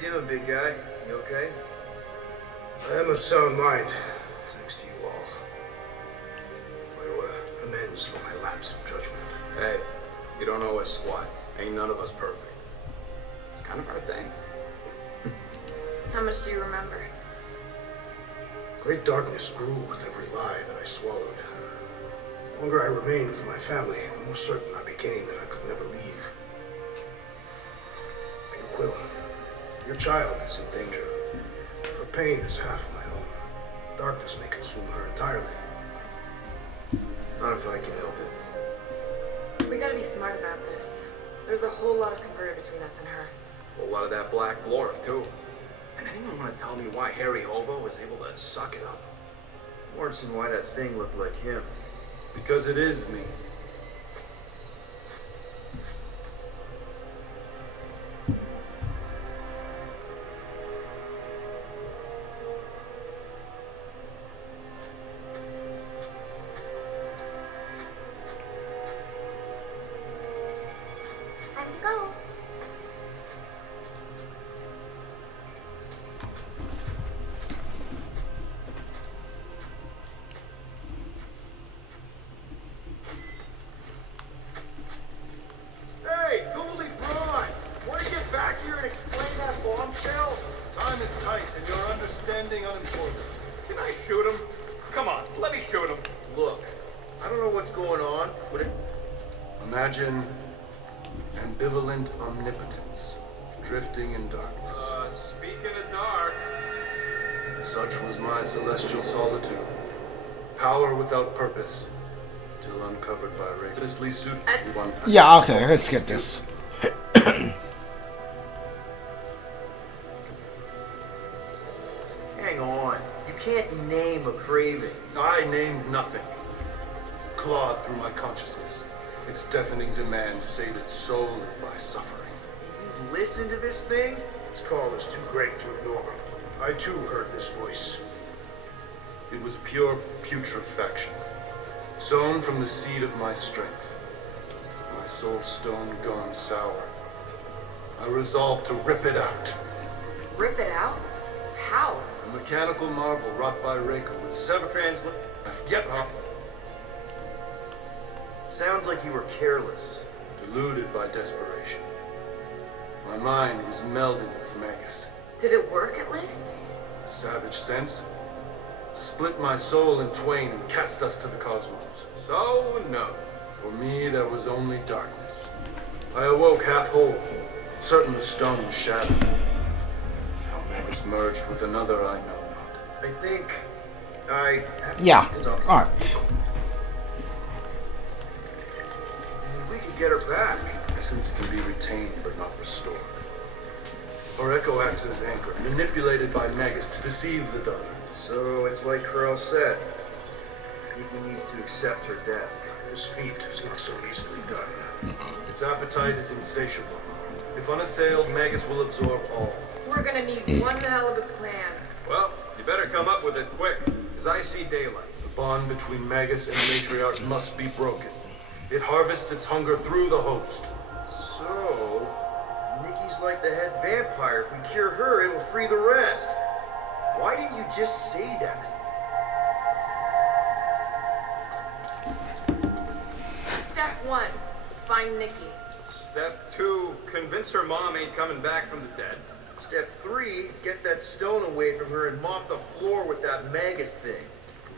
doing, big guy? You okay? I am of sound mind, thanks to you all. I owe amends for my lapse of judgment. Hey, you don't owe us squat. Ain't none of us perfect. It's kind of our thing. How much do you remember? Great darkness grew with every lie that I swallowed. The longer I remained with my family, the more certain I became that I could never leave. Quill, your child is in danger. If her pain is half of my own, darkness may consume her entirely. Not if I can help it. We gotta be smart about this. There's a whole lot of converter between us and her. A whole lot of that black blorf, too. And anyone want to tell me why Harry Hobo was able to suck it up? Morrison, why that thing looked like him. Because it is me. Time to go. Hey, Goldie Braun! Want to get back here and explain that bombshell? Time is tight and your understanding unimportant. Can I shoot him? Come on, let me shoot him. Look, I don't know what's going on, but Imagine ambivalent omnipotence, drifting in darkness. Speaking of dark. Such was my celestial solitude. Power without purpose, till uncovered by rigorously suited one. Yeah, okay, let's skip this. hang on. You can't name a craving. I named nothing. Clawed through my consciousness. Its deafening demands sated solely by suffering. You listen to this thing? Its call is too great to ignore. I too heard this voice. It was pure putrefaction, sown from the seed of my strength. My soul stone gone sour. I resolved to rip it out. Rip it out? How? A mechanical marvel wrought by Raccoon would sever yet Sounds like you were careless. deluded by desperation. My mind was melded with Magus. Did it work at least? A savage sense split my soul in twain and cast us to the cosmos. So, no. For me, there was only darkness. I awoke half whole, certain the stone was shattered. How Magus merged with another, I know not. I think I... Yeah, alright. We could get her back. Essence can be retained but not restored. Her echo acts as anchor, manipulated by Magus to deceive the daughter. So it's like Carl said. Nikki needs to accept her death. His feat is not so easily done. Its appetite is insatiable. If unassailed, Magus will absorb all. We're gonna need one hell of a plan. Well, you better come up with it quick, because I see daylight. The bond between Magus and Matriarch must be broken. It harvests its hunger through the host. So, Nikki's like the head vampire. If we cure her, it'll free the rest. Why didn't you just say that? Step 1, find Nikki. Step 2, convince her mom ain't coming back from the dead. Step 3, get that stone away from her and mop the floor with that Magus thing.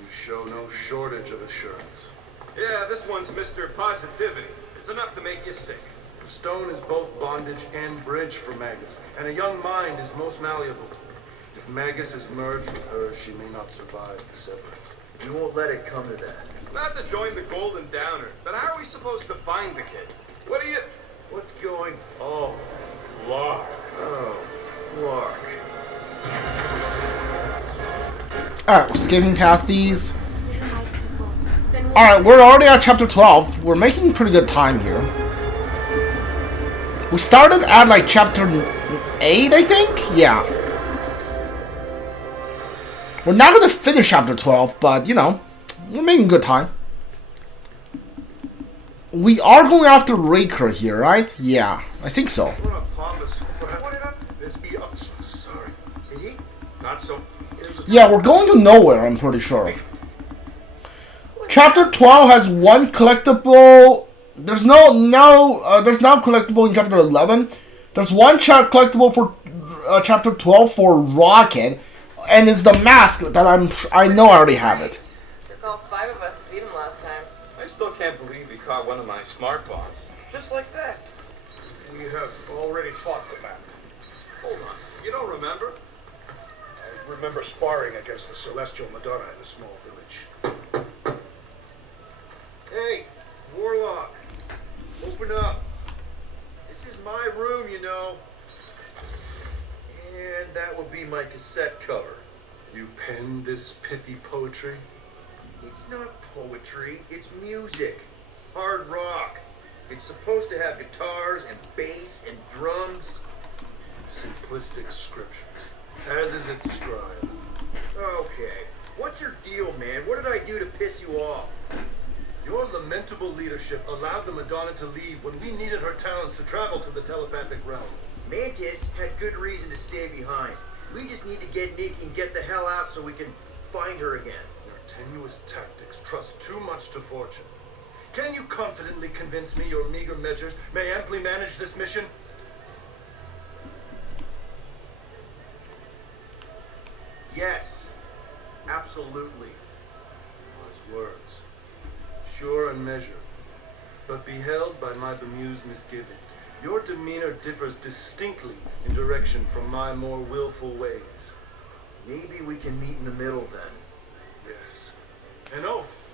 You show no shortage of assurance. Yeah, this one's Mr. Positivity. It's enough to make you sick. The stone is both bondage and bridge for Magus, and a young mind is most malleable. If Magus is merged with her, she may not survive the severing. We won't let it come to that. Not to join the Golden Downer, but how are we supposed to find the kid? What do you... What's going... Oh, Flark. Oh, Flark. Alright, we're skipping past these. Alright, we're already at chapter 12. We're making pretty good time here. We started at like chapter 8, I think? Yeah. We're not gonna finish chapter 12, but you know, we're making good time. We are going after Raker here, right? Yeah, I think so. What up, Pop? What did I... This be not so... Yeah, we're going to nowhere, I'm pretty sure. Chapter 12 has one collectible. There's no collectible in chapter 11. There's one collectible for chapter 12 for Rocket, and it's the mask that I know I already have it. Took all 5 of us to beat him last time. I still can't believe he caught one of my smart bombs. Just like that. We have already fought the man. Hold on. You don't remember? I remember sparring against the Celestial Madonna in a small village. Hey, Warlock, open up. This is my room, you know. And that will be my cassette cover. You penned this pithy poetry? It's not poetry, it's music. Hard rock. It's supposed to have guitars and bass and drums. Simplistic scriptures, as is its stride. Okay, what's your deal, man? What did I do to piss you off? Your lamentable leadership allowed the Madonna to leave when we needed her talents to travel to the telepathic realm. Mantis had good reason to stay behind. We just need to get Nikki and get the hell out so we can find her again. Your tenuous tactics trust too much to fortune. Can you confidently convince me your meager measures may amply manage this mission? Yes, absolutely. Wise words. Sure and measured, but beheld by my bemused misgivings. Your demeanor differs distinctly in direction from my more willful ways. Maybe we can meet in the middle then. Yes. An oath.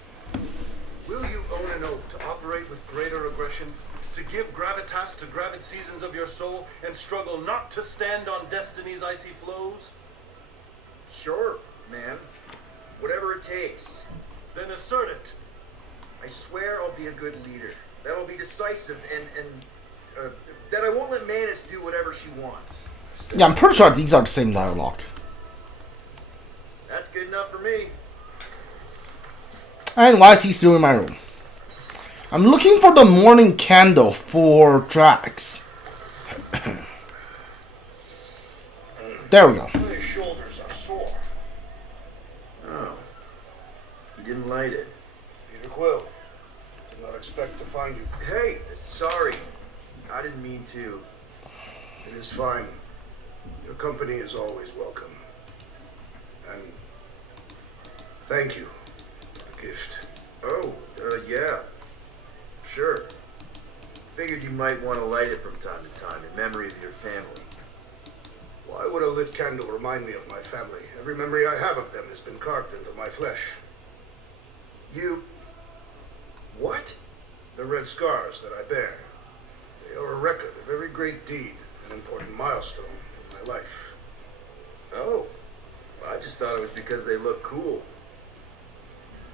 Will you own an oath to operate with greater aggression? To give gravitas to gravid seasons of your soul and struggle not to stand on destiny's icy flows? Sure, man. Whatever it takes. Then assert it. I swear I'll be a good leader. That I'll be decisive and that I won't let Mantis do whatever she wants. Yeah, I'm pretty sure these are the same dialogue. That's good enough for me. And why is he still in my room? I'm looking for the morning candle for Drax. There we go. My shoulders are sore. Oh. He didn't light it. Peter Quill, did not expect to find you. Hey, sorry. I didn't mean to. It is fine. Your company is always welcome. And thank you for the gift. Oh, yeah. Sure. Figured you might want to light it from time to time in memory of your family. Why would a lit candle remind me of my family? Every memory I have of them has been carved into my flesh. You... What? The red scars that I bear. They are a record of every great deed, an important milestone in my life. Oh. I just thought it was because they look cool.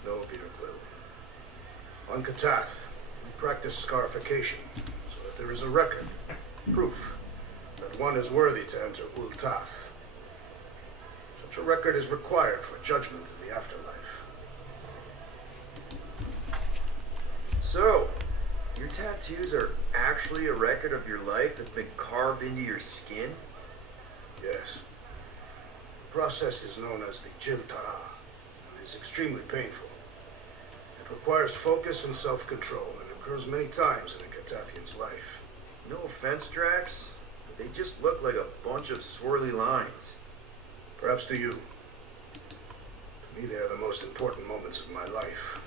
No, Peter Quill. On Katath, we practice scarification, so that there is a record, proof, that one is worthy to enter Ul'Tath. Such a record is required for judgment in the afterlife. So, your tattoos are actually a record of your life that's been carved into your skin? Yes. The process is known as the Jil Tara, and is extremely painful. It requires focus and self-control, and occurs many times in a Catathian's life. No offense, Drax, but they just look like a bunch of swirly lines. Perhaps to you. To me, they are the most important moments of my life.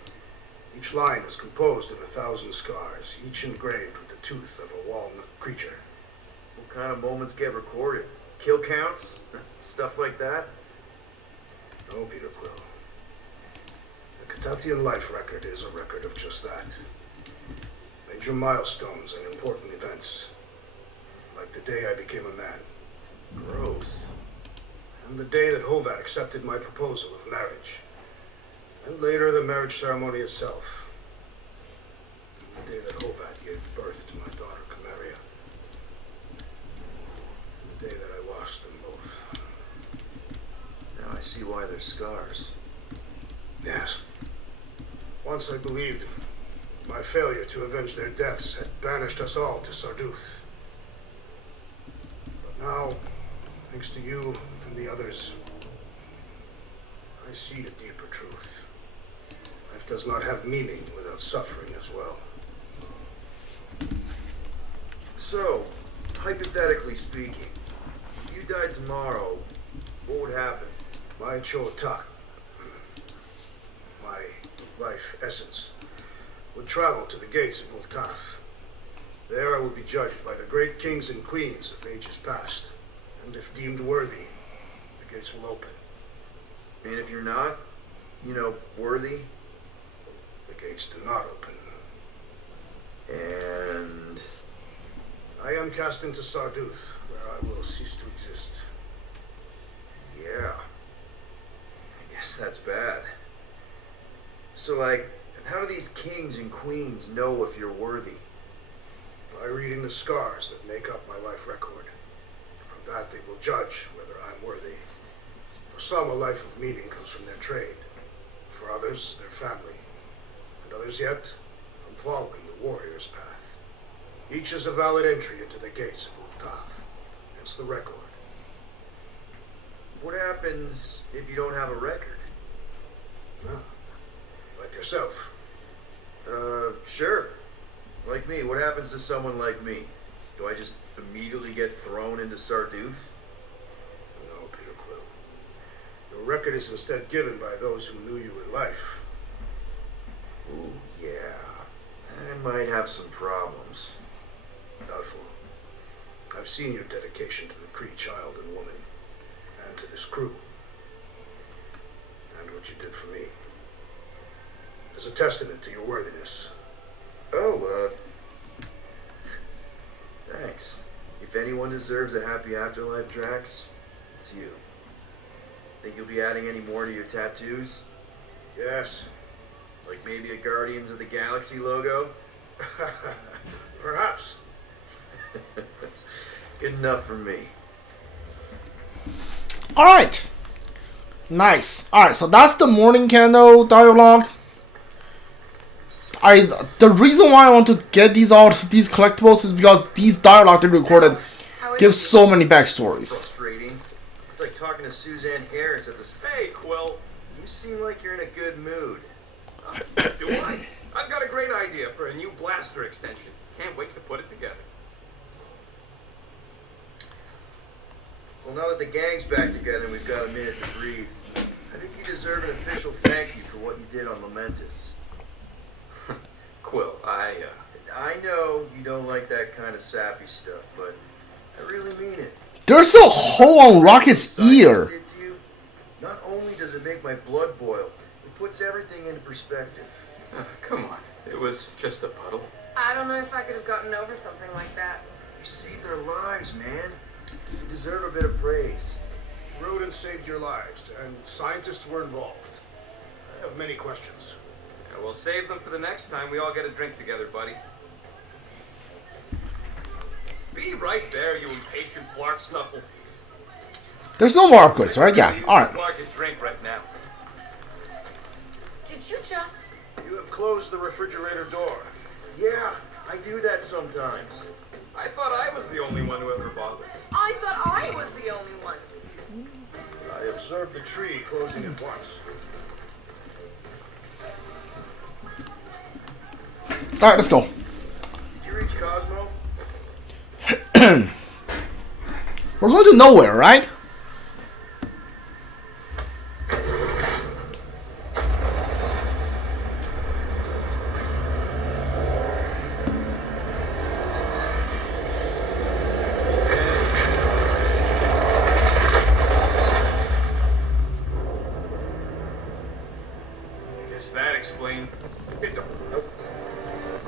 Each line is composed of 1,000 scars, each engraved with the tooth of a walnut creature. What kind of moments get recorded? Kill counts? Stuff like that? No, Peter Quill. The Catathian life record is a record of just that. Major milestones and important events. Like the day I became a man. Gross. And the day that Hovat accepted my proposal of marriage. And later the marriage ceremony itself. And the day that Hovat gave birth to my daughter, Camaria. The day that I lost them both. Now I see why there's scars. Yes. Once I believed my failure to avenge their deaths had banished us all to Sarduth. But now, thanks to you and the others, see a deeper truth. Life does not have meaning without suffering as well. So, hypothetically speaking, if you died tomorrow, what would happen? My Chotak, my life essence, would travel to the gates of Ultaf. There I will be judged by the great kings and queens of ages past, and if deemed worthy, the gates will open. And if you're not, worthy, The gates do not open. and I am cast into Sarduth, where I will cease to exist. yeah, I guess that's bad. So, how do these kings and queens know if you're worthy? By reading the scars that make up my life record. From that they will judge whether I'm worthy. For some, a life of meaning comes from their trade. For others, their family. And others yet, from following the warrior's path. Each is a valid entry into the gates of Ultaf. Hence the record. What happens if you don't have a record? Ah, like yourself. Sure. Like me. What happens to someone like me? Do I just immediately get thrown into Sarduth? No, Peter Quill. Your record is instead given by those who knew you in life. Ooh, yeah. I might have some problems. Doubtful. I've seen your dedication to the Kree child and woman, and to this crew, and what you did for me. It is a testament to your worthiness. Oh, thanks. If anyone deserves a happy afterlife, Drax, it's you. Think you'll be adding any more to your tattoos? Yes, Like maybe a Guardians of the Galaxy logo? perhaps. Good enough for me. Alright. Nice. Alright, so that's the Mourning candle dialogue. The reason why I want to get these collectibles is because these dialogue they recorded give so many backstories. Frustrating. It's like talking to Suzanne Harris at the... Hey, Quill. You seem like you're in a good mood. Do I? I've got a great idea for a new blaster extension. Can't wait to put it together. Well, now that the gang's back together and we've got a minute to breathe, I think you deserve an official thank you for what you did on Lamentus. Quill, I know you don't like that kind of sappy stuff, but I really mean it. There's a hole on Rocket's ear. Did to you, not only does it make my blood boil, it puts everything into perspective. come on. It was just a puddle. I don't know if I could have gotten over something like that. You saved their lives, man. You deserve a bit of praise. Rodents saved your lives, and scientists were involved. I have many questions. Yeah, we'll save them for the next time we all get a drink together, buddy. Be right there, you impatient Flark Snuffle. There's no more upgrades, right? Yeah. Alright. Flark a drink right now. Did you just... You have closed the refrigerator door. Yeah, I do that sometimes. I thought I was the only one who ever bothered. I thought I was the only one. I observed the tree closing at once. Alright, let's go. Did you reach Cosmo? We're going to nowhere, right? I guess that explained.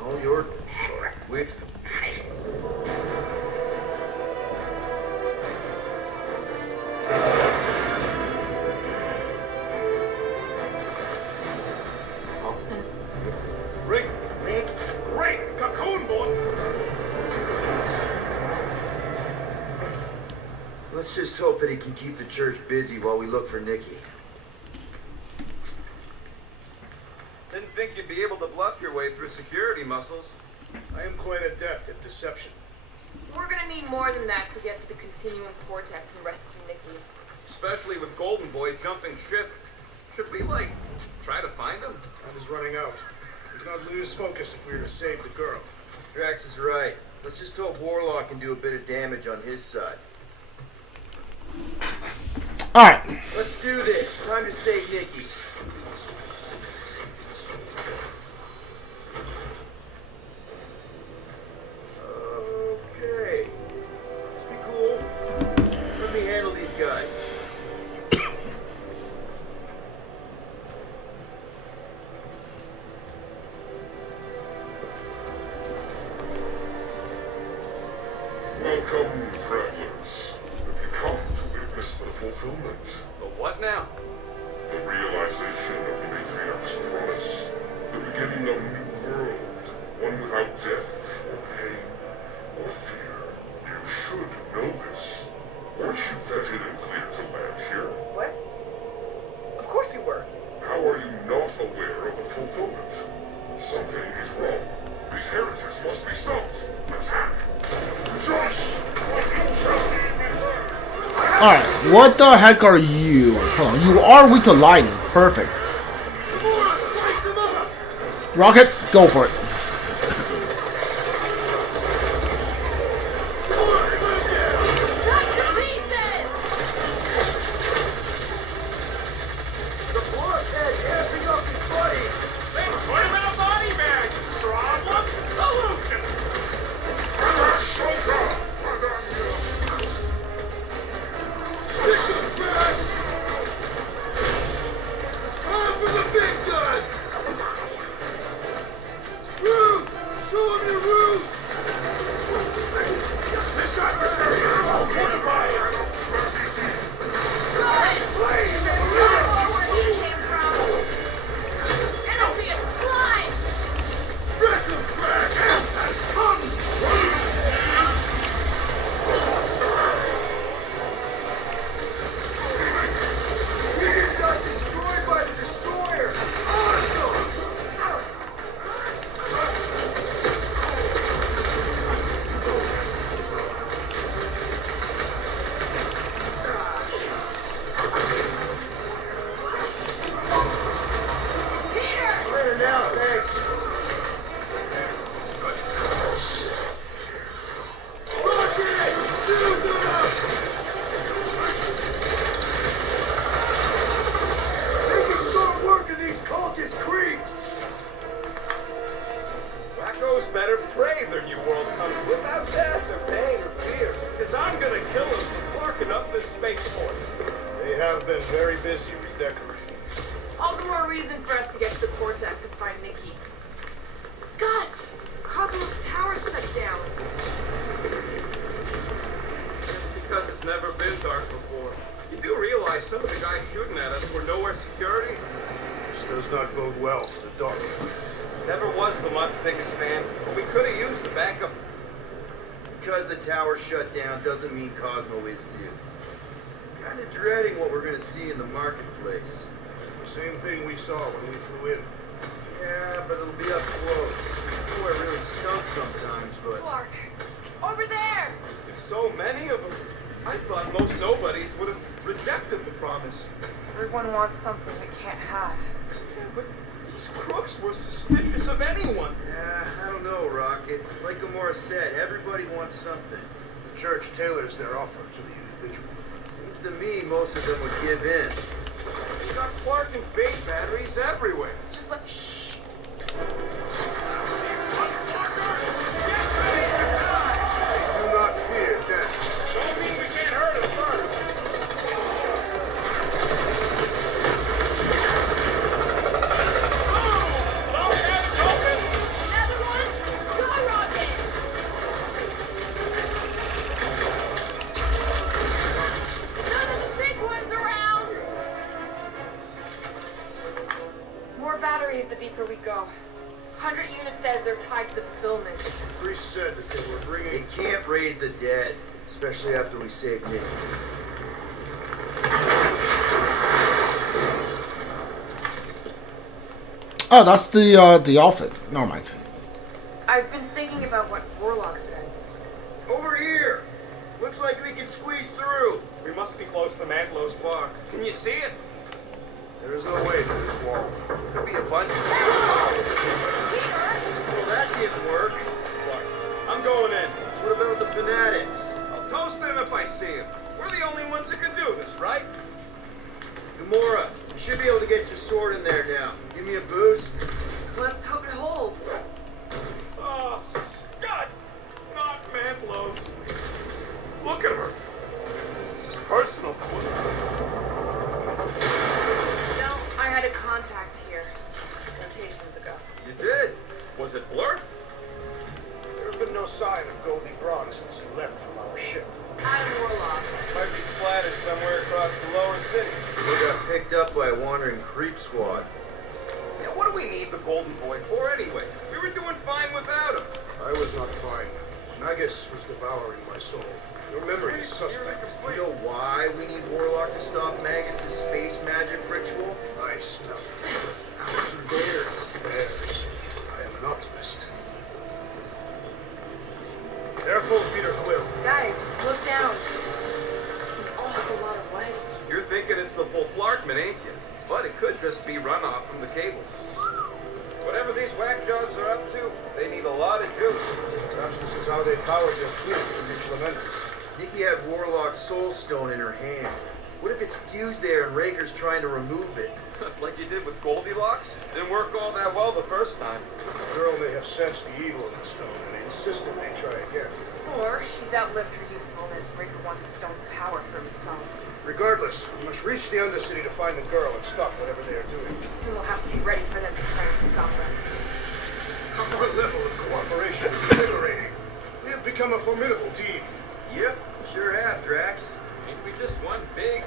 All your with. Great, great cocoon boy. Let's just hope that he can keep the church busy while we look for Nikki. Didn't think you'd be able to bluff your way through security muscles. I am quite adept at deception. We're gonna need more than that to get to the continuum cortex and rescue Nikki. Especially with Golden Boy jumping ship. Should we, like, try to find him? Time is running out. We cannot lose focus if we are to save the girl. Drax is right. Let's just hope Warlock can do a bit of damage on his side. Alright. Let's do this. Time to save Nikki. Okay. Just be cool. Let me handle these guys. Welcome, travelers. Have you come to witness the fulfillment? The what now? The realization of the matriarch's promise. The beginning of a new world. One without death, or pain, or fear. You should know this. Weren't you vetted and cleared to land here? What? Of course we were. How are you not aware of the fulfillment? Something is wrong. These heretics must be stopped. Attack! Josh! Alright, what the heck are you? Hold on, you are weak to lightning. Perfect. Rocket, go for it. Better pray their new world comes without death or pain or fear, because I'm gonna kill them for barking up this spaceport. They have been very busy redecorating. All the more reason for us to get to the Cortex and find Nikki. Scott! Cosmos Tower shut down. It's because it's never been dark before. You do realize some of the guys shooting at us were nowhere security? This does not bode well for the dark. Never was the Mutt's biggest fan, but we could have used the backup. Because the tower shut down doesn't mean Cosmo is too. Kinda dreading what we're gonna see in the marketplace. The same thing we saw when we flew in. Yeah, but it'll be up close. Boy, it really stunk sometimes, but... Clark! Over there! There's so many of them. I thought most nobodies would have rejected the promise. Everyone wants something they can't have. Yeah, but these crooks were suspicious of anyone. Yeah, I don't know, Rocket. Like Gamora said, everybody wants something. The church tailors their offer to the individual. Seems to me most of them would give in. We got Clark and Fate batteries everywhere. Just like, shh! Do not fear death. Don't mean we can't hurt him first. Another one? Skyrocket! None of the big ones around! More batteries the deeper we go. 100 units says they're tied to the fulfillment. The priest said that they were bringing... They can't raise the dead, especially after we save Nikki. Oh, that's the outfit. Never mind. I've been thinking about what Warlock said. Over here! Looks like we can squeeze through. We must be close to Mantlow's bar. Can you see it? There is no way through this wall. Could be a bunch of... Well, that didn't work. What? I'm going in. What about the fanatics? I'll toast them if I see them. We're the only ones that can do this, right? Gamora, you should be able to get your sword in there now. Give me a boost. Let's hope it holds. Oh, Scott! Not man blows. Look at her. This is personal. No, I had a contact here. Rotations ago. You did? Was it Blur? There's been no sign of Goldie Braun since he left from our ship. Adam Warlock. Might be splattered somewhere across the lower city. We got picked up by a wandering creep squad. Yeah, what do we need the Golden Boy for anyways? We were doing fine without him. I was not fine. Magus was devouring my soul. Your memory is suspect. You know why we need Warlock to stop Magus' space magic ritual? I smell it. Ours or theirs? Theirs. I am an optimist. Careful, Peter Quill. Guys, look down. It's an awful lot of light. You're thinking it's the full Flarkman, ain't you? But it could just be runoff from the cables. Whatever these whack jobs are up to, they need a lot of juice. Perhaps this is how they powered their fleet to reach Lamentus. Nikki had Warlock's soul stone in her hand. What if it's fused there and Raker's trying to remove it? Like you did with Goldilocks? Didn't work all that well the first time. The girl may have sensed the evil in the stone and insisted they try again. Or she's outlived her usefulness. Raker wants the stone's power for himself. Regardless, we must reach the Undercity to find the girl and stop whatever they are doing. And we'll have to be ready for them to try and stop us. Our level of cooperation is invigorating. We have become a formidable team. Yep, sure have, Drax. Ain't we just one big...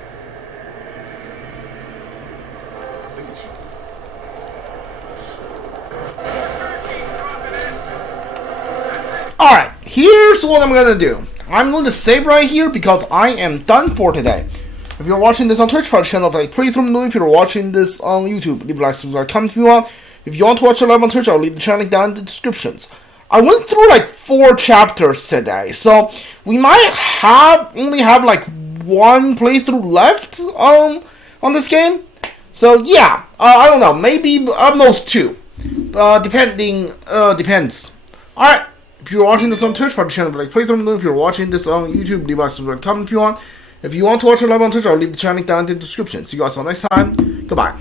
Alright, here's what I'm gonna do. I'm going to save right here because I am done for today. If you're watching this on Twitch, for the channel, please let me know. If you're watching this on YouTube, leave a like, subscribe, comment if you want. If you want to watch it live on Twitch, I'll leave the channel down in the descriptions. I went through like 4 chapters today, so we might only have like 1 playthrough left on this game. So yeah, I don't know, maybe at most 2, depends. Alright, if you're watching this on Twitch, for the channel, please let me know. If you're watching this on YouTube, leave a like, subscribe, comment if you want. If you want to watch it live on Twitch, I'll leave the channel down in the description. See you guys all next time. Goodbye.